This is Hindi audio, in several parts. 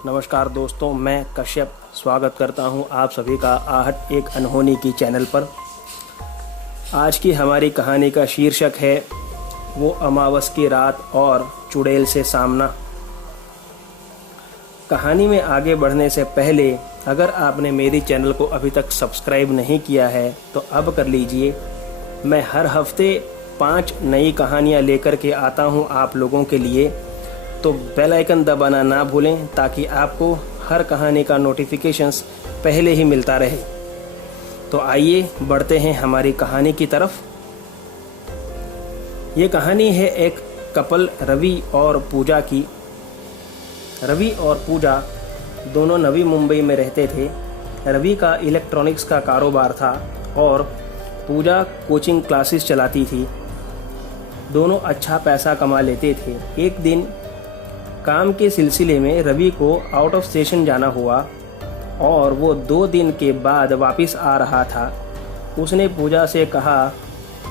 नमस्कार दोस्तों, मैं कश्यप स्वागत करता हूं आप सभी का आहट एक अनहोनी की चैनल पर। आज की हमारी कहानी का शीर्षक है वो अमावस की रात और चुड़ैल से सामना। कहानी में आगे बढ़ने से पहले अगर आपने मेरी चैनल को अभी तक सब्सक्राइब नहीं किया है तो अब कर लीजिए। मैं हर हफ्ते 5 नई कहानियाँ लेकर के आता हूँ आप लोगों के लिए, तो बेल आइकन दबाना ना भूलें ताकि आपको हर कहानी का नोटिफिकेशंस पहले ही मिलता रहे। तो आइए बढ़ते हैं हमारी कहानी की तरफ। ये कहानी है एक कपल रवि और पूजा की। रवि और पूजा दोनों नवी मुंबई में रहते थे। रवि का इलेक्ट्रॉनिक्स का कारोबार था और पूजा कोचिंग क्लासेस चलाती थी। दोनों अच्छा पैसा कमा लेते थे। एक दिन काम के सिलसिले में रवि को आउट ऑफ स्टेशन जाना हुआ और वो 2 दिन के बाद वापस आ रहा था। उसने पूजा से कहा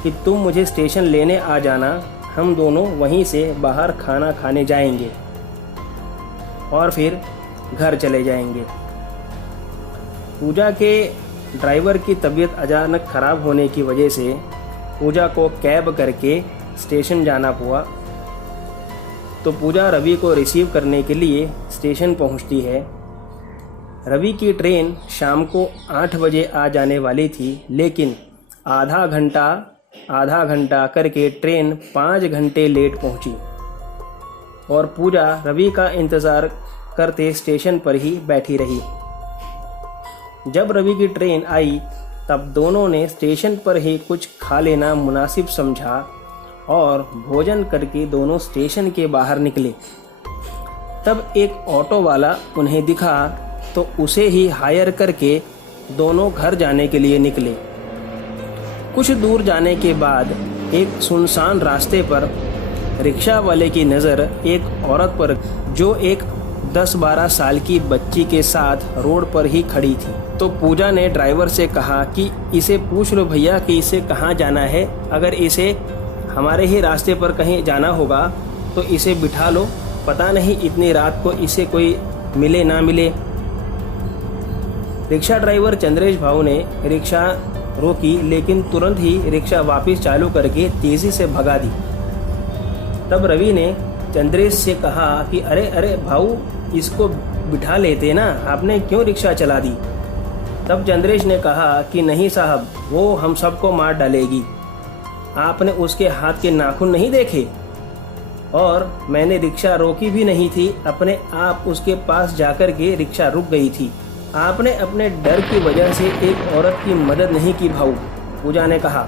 कि तुम मुझे स्टेशन लेने आ जाना, हम दोनों वहीं से बाहर खाना खाने जाएंगे और फिर घर चले जाएंगे। पूजा के ड्राइवर की तबीयत अचानक ख़राब होने की वजह से पूजा को कैब करके स्टेशन जाना हुआ। तो पूजा रवि को रिसीव करने के लिए स्टेशन पहुंचती है। रवि की ट्रेन शाम को 8 बजे आ जाने वाली थी, लेकिन आधा घंटा करके ट्रेन 5 घंटे लेट पहुंची और पूजा रवि का इंतज़ार करते स्टेशन पर ही बैठी रही। जब रवि की ट्रेन आई तब दोनों ने स्टेशन पर ही कुछ खा लेना मुनासिब समझा और भोजन करके दोनों स्टेशन के बाहर निकले। तब एक ऑटो वाला उन्हें दिखा तो उसे ही हायर करके दोनों घर जाने के लिए निकले। कुछ दूर जाने के बाद एक सुनसान रास्ते पर रिक्शा वाले की नज़र एक औरत पर जो एक 10-12 साल की बच्ची के साथ रोड पर ही खड़ी थी। तो पूजा ने ड्राइवर से कहा कि इसे पूछ लो भैया कि इसे कहाँ जाना है, अगर इसे हमारे ही रास्ते पर कहीं जाना होगा तो इसे बिठा लो, पता नहीं इतनी रात को इसे कोई मिले ना मिले। रिक्शा ड्राइवर चंद्रेश भाऊ ने रिक्शा रोकी, लेकिन तुरंत ही रिक्शा वापस चालू करके तेज़ी से भगा दी। तब रवि ने चंद्रेश से कहा कि अरे अरे भाऊ, इसको बिठा लेते ना, आपने क्यों रिक्शा चला दी। तब चंद्रेश ने कहा कि नहीं साहब, वो हम सबको मार डालेगी। आपने उसके हाथ के नाखून नहीं देखे और मैंने रिक्शा रोकी भी नहीं थी, अपने आप उसके पास जाकर के रिक्शा रुक गई थी। आपने अपने डर की वजह से एक औरत की मदद नहीं की भाऊ, पूजा ने कहा।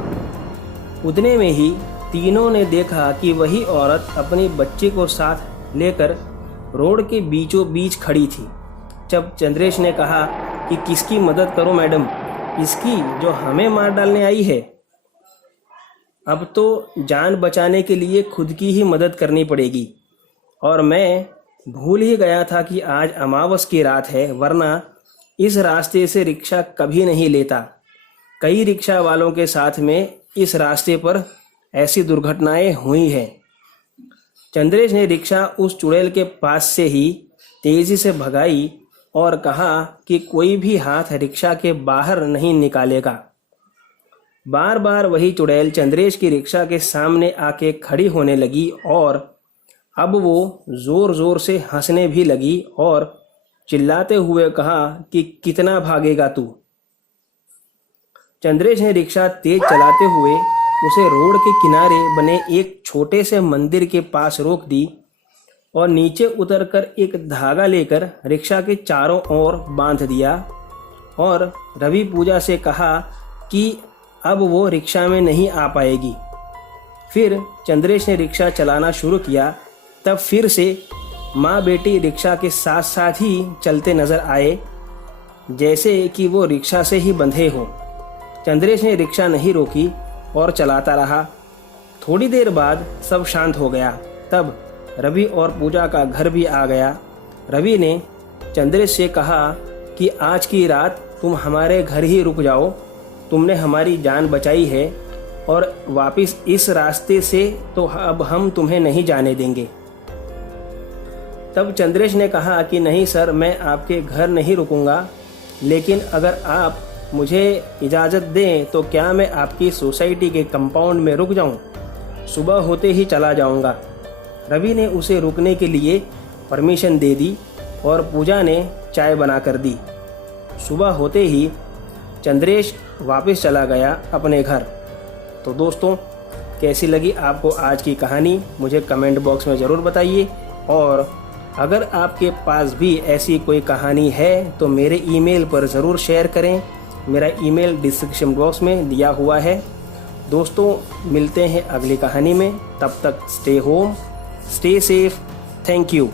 उतने में ही तीनों ने देखा कि वही औरत अपनी बच्ची को साथ लेकर रोड के बीचों बीच खड़ी थी। जब चंद्रेश ने कहा कि किसकी मदद करो मैडम, इसकी जो हमें मार डालने आई है। अब तो जान बचाने के लिए खुद की ही मदद करनी पड़ेगी और मैं भूल ही गया था कि आज अमावस की रात है, वरना इस रास्ते से रिक्शा कभी नहीं लेता। कई रिक्शा वालों के साथ में इस रास्ते पर ऐसी दुर्घटनाएं हुई हैं। चंद्रेश ने रिक्शा उस चुड़ैल के पास से ही तेजी से भगाई और कहा कि कोई भी हाथ रिक्शा के बाहर नहीं निकालेगा। बार बार वही चुड़ैल चंद्रेश की रिक्शा के सामने आके खड़ी होने लगी और अब वो जोर जोर से हंसने भी लगी और चिल्लाते हुए कहा कि कितना भागेगा तू। चंद्रेश ने रिक्शा तेज चलाते हुए उसे रोड के किनारे बने एक छोटे से मंदिर के पास रोक दी और नीचे उतरकर एक धागा लेकर रिक्शा के चारों ओर बांध दिया और रवि पूजा से कहा कि अब वो रिक्शा में नहीं आ पाएगी। फिर चंद्रेश ने रिक्शा चलाना शुरू किया। तब फिर से माँ बेटी रिक्शा के साथ साथ ही चलते नजर आए, जैसे कि वो रिक्शा से ही बंधे हों। चंद्रेश ने रिक्शा नहीं रोकी और चलाता रहा। थोड़ी देर बाद सब शांत हो गया। तब रवि और पूजा का घर भी आ गया। रवि ने चंद्रेश से कहा कि आज की रात तुम हमारे घर ही रुक जाओ, तुमने हमारी जान बचाई है और वापस इस रास्ते से तो अब हम तुम्हें नहीं जाने देंगे। तब चंद्रेश ने कहा कि नहीं सर, मैं आपके घर नहीं रुकूंगा, लेकिन अगर आप मुझे इजाज़त दें तो क्या मैं आपकी सोसाइटी के कंपाउंड में रुक जाऊं? सुबह होते ही चला जाऊंगा। रवि ने उसे रुकने के लिए परमिशन दे दी और पूजा ने चाय बना कर दी। सुबह होते ही चंद्रेश वापस चला गया अपने घर। तो दोस्तों, कैसी लगी आपको आज की कहानी मुझे कमेंट बॉक्स में ज़रूर बताइए, और अगर आपके पास भी ऐसी कोई कहानी है तो मेरे ईमेल पर ज़रूर शेयर करें। मेरा ईमेल डिस्क्रिप्शन बॉक्स में दिया हुआ है। दोस्तों, मिलते हैं अगली कहानी में। तब तक stay home, stay safe. Thank you.